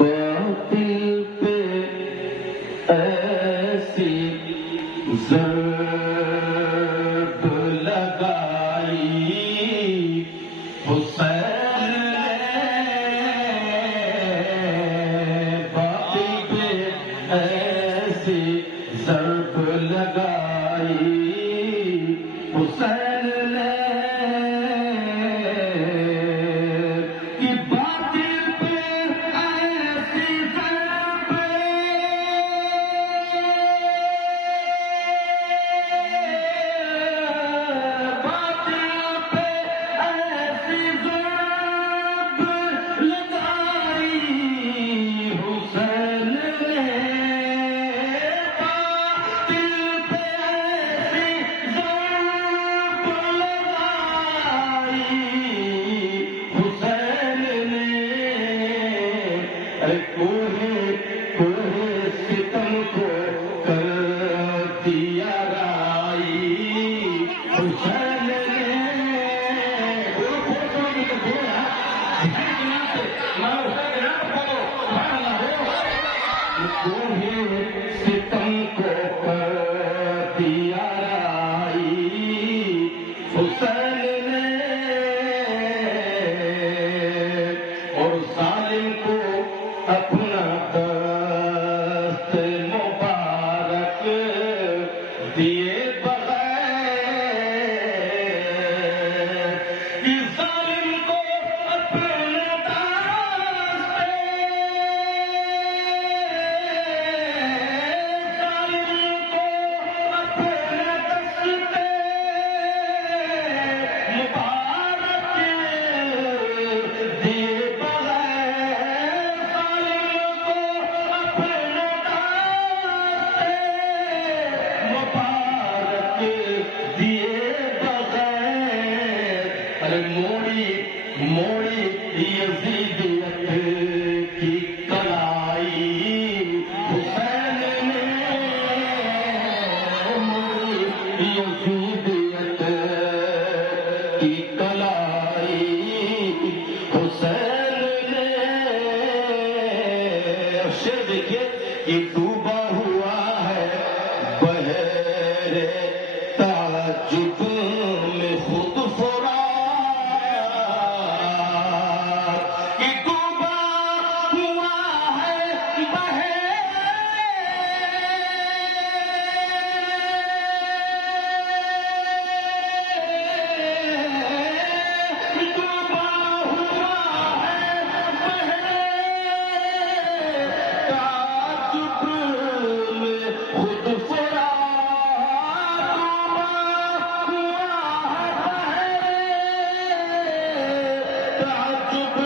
बातिल पे ऐसी ज़र्ब लगाई हुसैन ने, बातिल पे ऐसी ज़र्ब लगाई हुसैन ने, कि बातिल पे ऐसी ज़र्ब, बातिल पे ऐसी ज़र्ब लगाई हुसैन ने, बातिल पे ऐसी ज़र्ब लगाई हुसैन ने। अरे कोहे सितम को कर दिया राई हुसैन ने। कोहे सितम को कर दिया राई हुसैन ने, और जालिम को अपना दस्त मुबारक दिए बगैर, कि जालिम को अपना दस्त, जालिम को अपना दस्त मुबारक दिए बगैर, जालिम को अपना दस्त मुबारक दिए बगैर। अरे मोड़ी मोड़ी यजीदियत की कलाई हुसैन ने, मोड़ी यजीदियत की कलाई हुसैन ने। शेर देखिए, ये डूबा हुआ है बहरे ताजुब में खुद फुरार, ये डूबा हुआ है बहरे डूबा हुआ है बहरे ताजुब में खुद फुरार, डूबा हुआ है बहरे ताजुब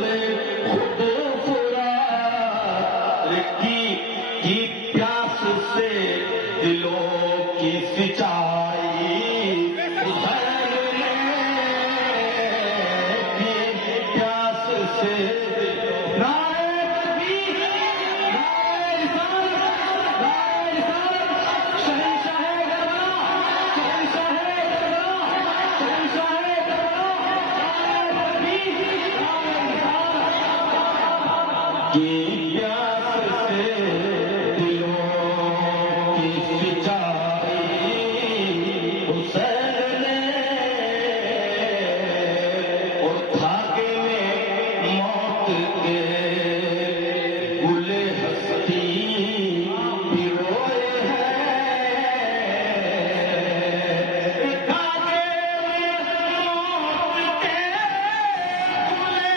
में खुद फुरार, की प्यास से दिलों की सिंचाई हुसैन ने, की प्यास से नारे तकबीर, नारे रिसालत, नारे रिसालत, शहंशाह करबला, शहंशाह करबला, शहंशाह करबला, नारे तकबीर, नारे रिसालत, की प्यास से दिलों की सिंचाई हुसैन ने, और धागे में मौत के गुले हस्ती पिरोए हैं, धागे में मौत के गुले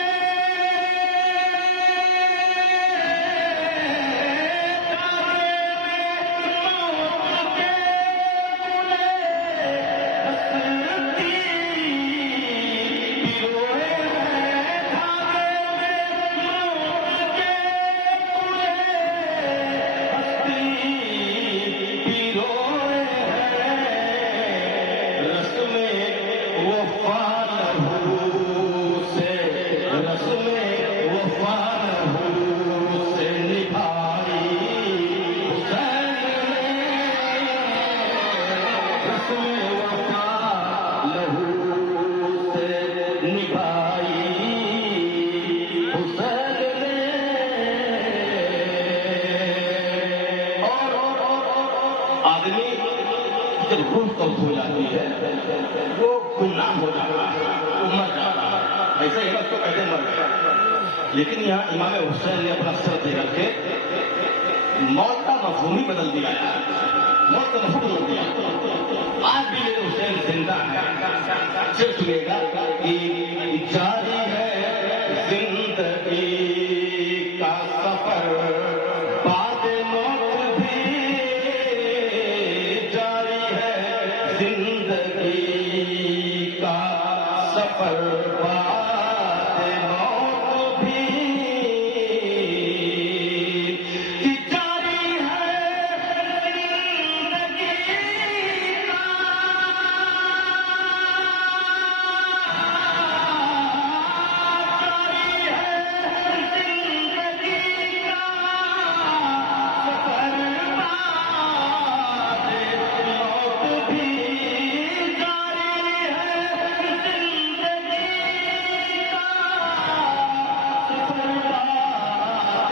होती है वो गुमनाम हो जाता है, वो मर जाता है। ऐसे ही तो कहते मर गया। लेकिन यहाँ इमाम हुसैन ने अपना सर दे रखे मौत का मफहूम ही बदल दिया है, मौत का मफहूम बदल दिया। आज भी मेरे हुसैन जिंदा है। सिर्फ सुनेगा कि जारी है जिंदगी का सफर, बाद मौत भी जारी है जिंदगी का सफर, बाद मौत भी जारी है जिंदगी का, जारी है जिंदगी का सफर, बाद मौत भी जारी है जिंदगी का सफर, बाद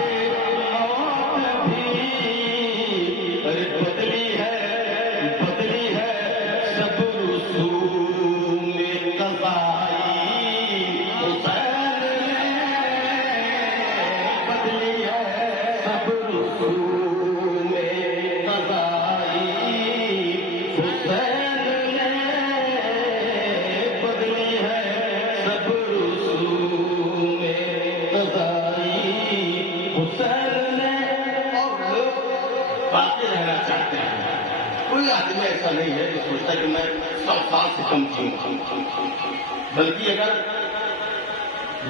मौत भी। अरे बदली है सब रुसूम क़ज़ाई, हुसैन ने बदली है सब रुसूम क़ज़ाई, हुसैन ने बदली है सब रुसूम क़ज़ाई, हुसैन ने। और लोग बातें रहना चाहते हैं। कोई आदमी ऐसा नहीं है जो सोचता कि मैं 100 साल से कम जीऊंगा, बल्कि अगर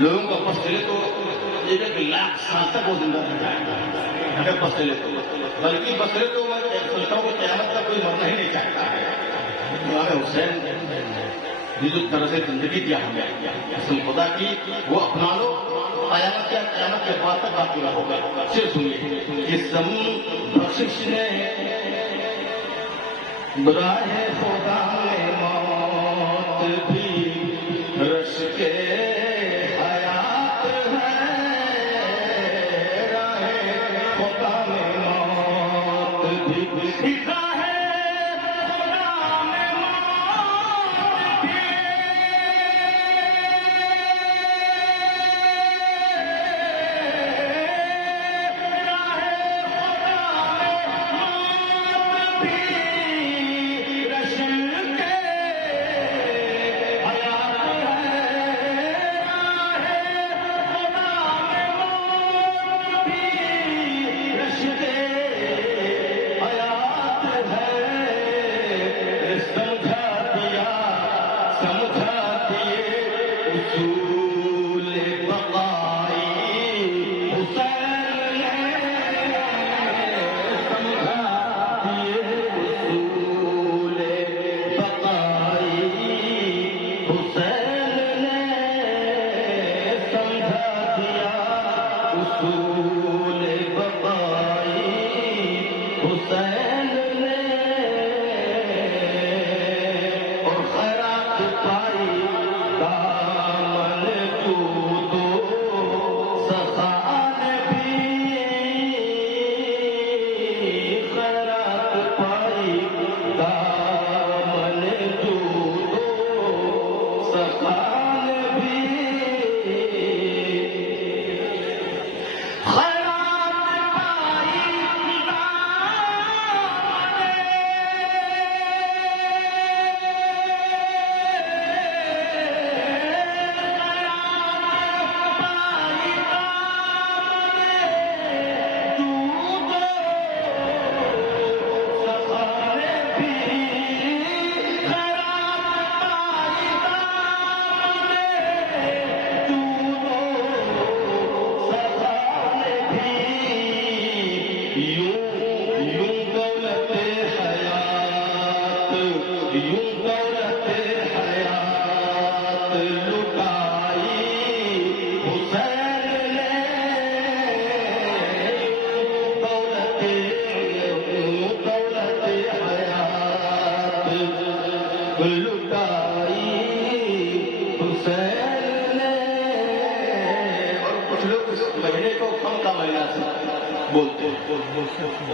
लोगों का पस चले तो 1,00,000 साल तक वो जिंदा रह जाएगा, अगर बस चले तो। बल्कि बस चले तो मैं सोचता हूँ कि क़यामत का कोई मरना ही नहीं चाहता है। इमाम हुसैन ने जिस तरह से जिंदगी दिया हमें, कसम खुदा की वो अपना लो, क़यामत के बाद तक बात पूरा होगा। सिर्फ सुनिए कि सम बख्शिश ने राहे खुदा में मौत भी रश के हयात है, राहे खुदा में मौत भी राहे खुदा में मौत भी, बोलते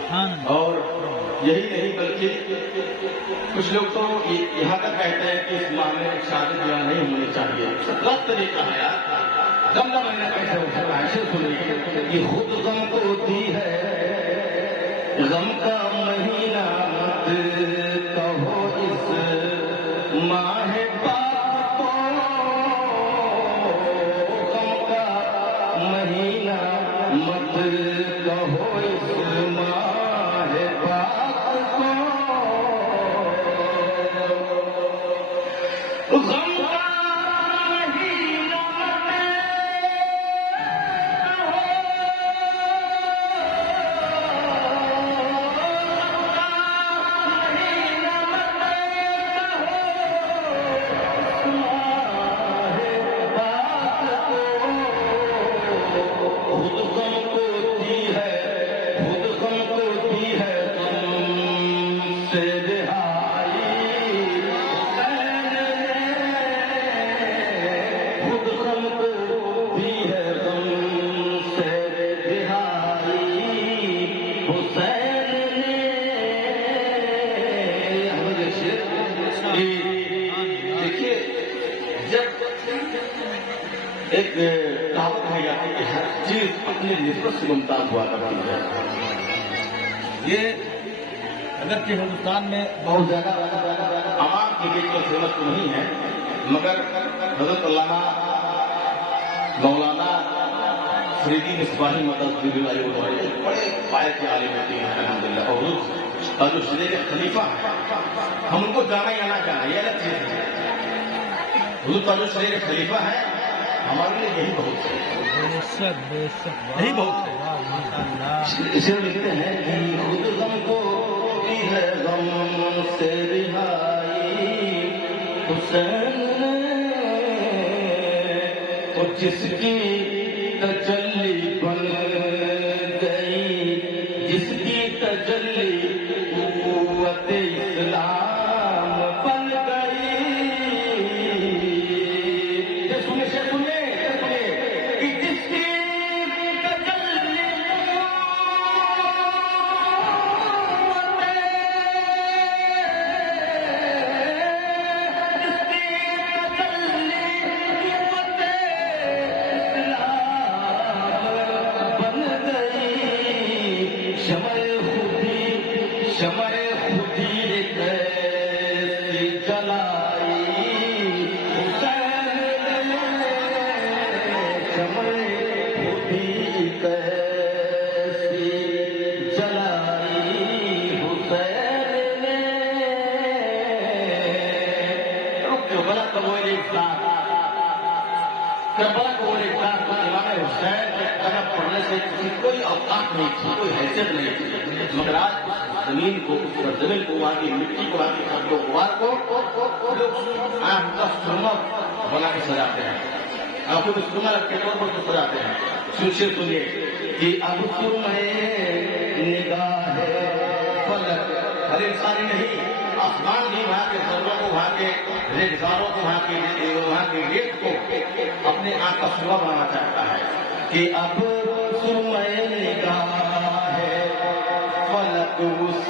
हैं। और यही नहीं बल्कि कुछ लोग तो यहाँ तक कहते हैं कि इस माह में शादी ब्याह नहीं होनी चाहिए। गलत तरीका है यार। गम का महीना कैसे हो सकता है? ऐसे सुनिए, ये खुद गम को दी है, गम का महीना मत कहो इस माह पाक को, गम का महीना मत कहो इस माह पाक को, गम का महीना खुद गम को दी है, खुद गम को दी है तुमसे रिहाई, खुद गम को दी है तुमसे रिहाई, हुसैन ने। देखिए, जब एक कहावत है जाती कि हर चीज अपने निस्बत से मुमताज हुआ करती है। ये अगर कि हिंदुस्तान में बहुत ज्यादा आवाम के बीच में फेमस तो नहीं है, मगर हजरत अल्लामा मौलाना फरीदी मिसबाही मदद बड़े पाए के आलिम होते हैं अल्हम्दुलिल्लाह, और जो सिले के खलीफा हम उनको जाना या ना जाना ये अलग चीज है। हुजूर का जो सिले के खलीफा है हमारे लिए यही बहुत है, यही बहुत है। इसे लिखते हैं कि खुद गम को दी है गम से रिहाई, हुसैन ने, और जिसकी तजल्ली बन गई, जिसकी तजल्ली कुव्वत इस्लाम बन गई। ये सुने से सुने कि जिसकी तजल्ली शमए खुदी कैसी जलाई, हुसैन ने शमए खुदी कैसी जलाई, हुसैन ने। बड़ा कबूल एक साथ इमाम हुसैन के कदम पढ़ने से किसी कोई औकात नहीं थी, कोई हैसियत नहीं थी, मगर आज जमीन को, जमीन को, वहां की मिट्टी को, वहां की खबरों को लोग आंख का सुरमा बना के सजाते हैं, आंखों में सुरमा के तौर पर सजाते हैं। सुनिए कि अब सुरमए निगाह फलक, हर इंसान नहीं, आसमान भी वहां के सर्वों को, वहां के रेगिस्तानों को, वहां के रेत को अपने आंख का सुरमा बनाना चाहता है कि अब सुरमए निगाह फलक उस